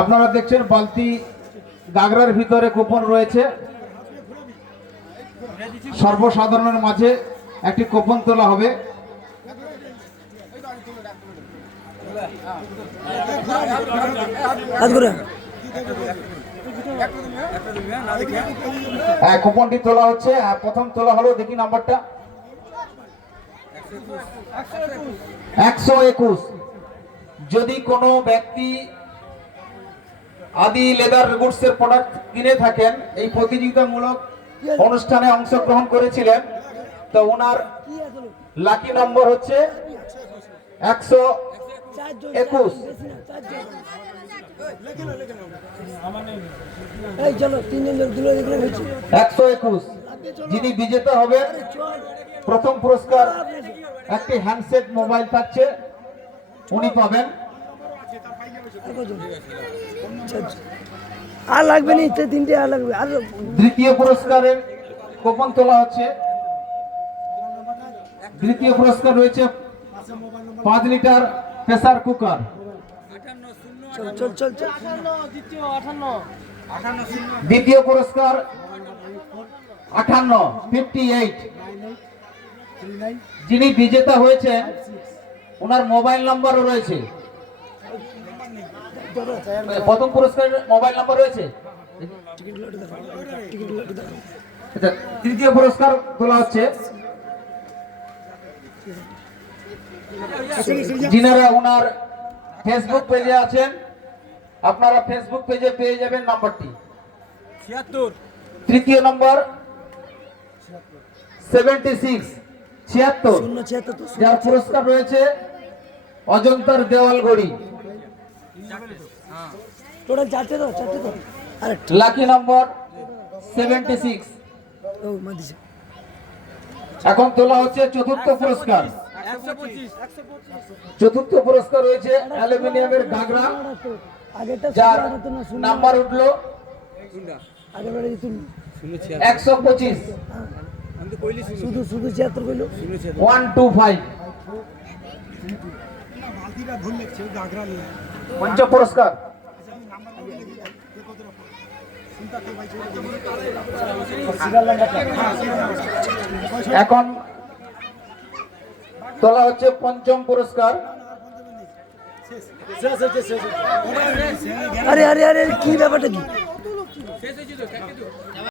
আপনারা দেখছেন বালতি গাগরার ভিতরে কুপন রয়েছে। সর্বসাধারণের মাঝে একটি কুপন তোলা হবে। কুপনটি তোলা হচ্ছে। প্রথম তোলা হলো, দেখি নাম্বারটা 121। যদি কোনো ব্যক্তি আদি লেদার গুডসের প্রোডাক্ট কিনে থাকেন, এই প্রতিযোগিতামূলক অনুষ্ঠানে অংশগ্রহণ করেছিলেন, তো ওনার লাকি নম্বর হচ্ছে 121। যিনি বিজেতা হবে, প্রথম পুরস্কার একটি হ্যান্ডসেট মোবাইল থাকছে, উনি পাবেন। আর লাগবে না, তিনটে আর লাগবে। আর দ্বিতীয় পুরস্কারের কুপন তোলা হচ্ছে। দ্বিতীয় পুরস্কার রয়েছে 5 লিটার প্রেসার কুকার। দ্বিতীয় পুরস্কার 58 যিনি বিজেতা হয়েছে, ওনার মোবাইল নাম্বারও রয়েছে। প্রথম পুরস্কারের মোবাইল নাম্বার রয়েছে। তৃতীয় পুরস্কার তোলা হচ্ছে। যিনারা ওনার ফেসবুক পেজে আছেন, আপনারা ফেসবুক পেজে পেয়ে যাবেন নাম্বারটি। তৃতীয় নম্বর 76 যার পুরস্কার রয়েছে অজন্তার দেওয়াল ঘড়ি। লাকি নম্বর 76। এখন তোলা হচ্ছে চতুর্থ পুরস্কার। চতুর্থ পুরস্কার রয়েছে অ্যালুমিনিয়ামের গাগরা, যার নাম্বার উঠলো 125। 125 পঞ্চম পুরস্কার। এখন তোলা হচ্ছে পঞ্চম পুরস্কার। আরে আরে আরে কি ব্যাপারটা কি?